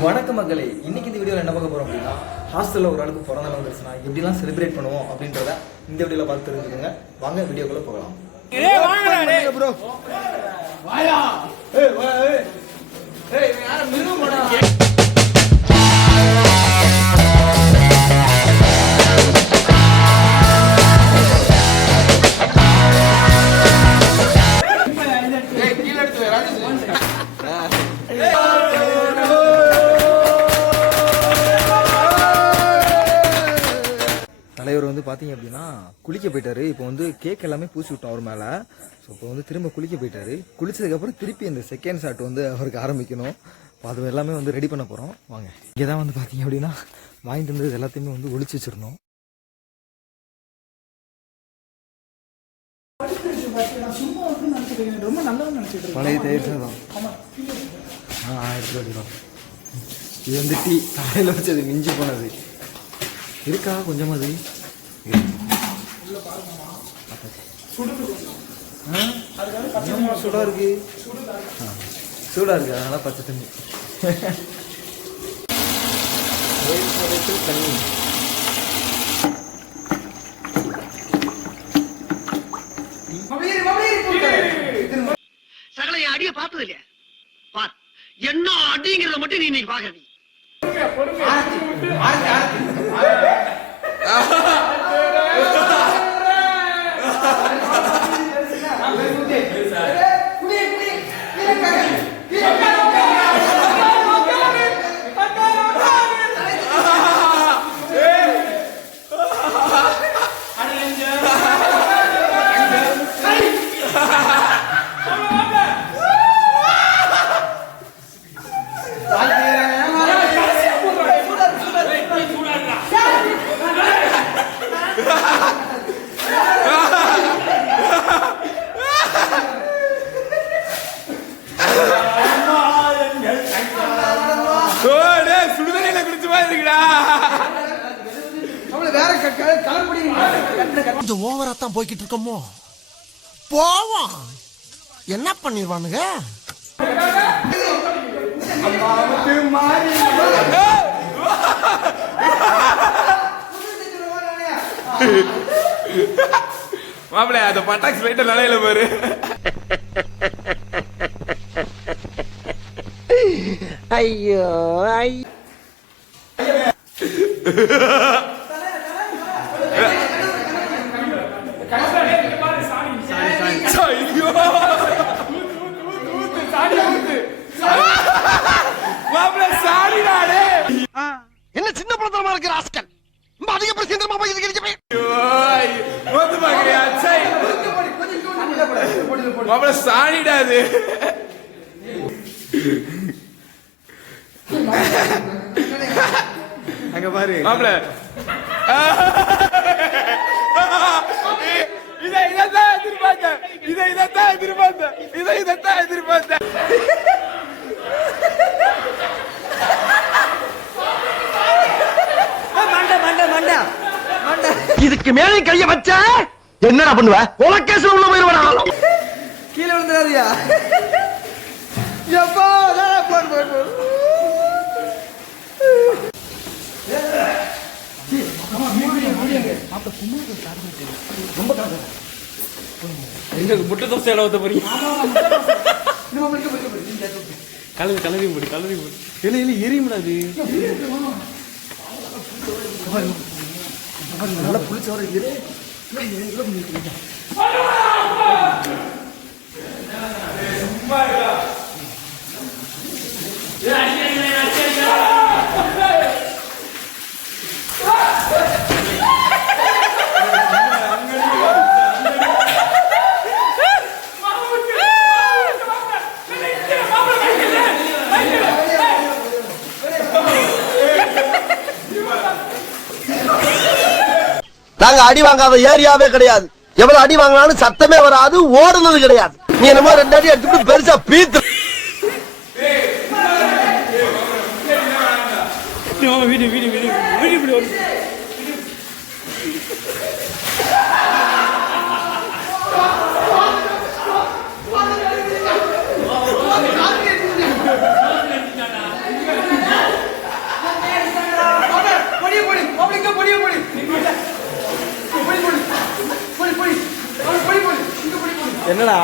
வணக்க மக்களே, இன்னைக்கு இந்த வீடியோவில் என்ன பார்க்க போறோம் அப்படின்னா, ஹாஸ்டலில் ஒரு ஆளுக்கு பிறந்த நாள் வந்துருச்சுன்னா எப்படிலாம் செலிப்ரேட் பண்ணுவோம் அப்படின்றத இந்த வீடியோவில் பார்த்து தெரிஞ்சுக்கோங்க. வாங்க வீடியோக்குள்ள போகலாம். தலைவர் வந்து பார்த்தீங்க அப்படின்னா குளிக்க போயிட்டாரு. இப்போ வந்து கேக் எல்லாமே பூசி விட்டோம் அவர் மேலே. ஸோ இப்போ வந்து திரும்ப குளிக்க போயிட்டாரு. குளிச்சதுக்கப்புறம் திருப்பி இந்த செகண்ட் ஷாட் வந்து அவருக்கு ஆரம்பிக்கணும். இப்போ அது எல்லாமே வந்து ரெடி பண்ண போகிறோம். வாங்க. இங்கே தான் வந்து பார்த்தீங்க அப்படின்னா வாங்கிட்டு வந்தது எல்லாத்தையுமே வந்து ஒழிச்சு வச்சிடணும். பழைய தயிர் சாதம். இது வந்து டீ காலையில் வச்சது மிஞ்சி போனது இருக்கா கொஞ்சமாது சூடா இருக்கு. சூடா இருக்கு, அதனால பச்சை தண்ணி. தண்ணி சகல என் அடிய பார்த்தது இல்லையா? பார், என்ன அடிங்கிறத மட்டும் நீ இன்னைக்கு பாக்குற. கொஞ்சம் ஓவரா தான் போய்கிட்டு இருக்கோமோ. போவோம், என்ன பண்ணிடுவானுங்க. மாப்பிள அந்த பட்டாக்ஸ் லைட்ட நிலையில பாரு. ஐயோ என்ன சின்ன பழத்தனமா இருக்கிற ஆஸ்கல் அதிக பிரச்சனை மாப்பிள சாணிடாது. அங்க பாரு மாப்பிள இதைத்தான் எதிர்பார்த்தேன். இதுக்கு மேலே கைய வச்ச என்னடா பண்ணுவ? உலகேஸ்ல உள்ள போயிருவா. கீழே விழுந்துடாதியா. முட்டை தோசை அளவத்த போறீங்க. கலரி போடு. இல்ல எரியும்டாது. நல்லா புளிச்சவரை இரு. நாங்க அடி வாங்காத ஏரியாவே கிடையாது. எவ்வளவு அடி வாங்கினாலும் சத்தமே வராது, ஓடுனது கிடையாது. நீ என்னமோ 2 அடி அடிச்சுட்டு பெருசா பீத்து. என்னடா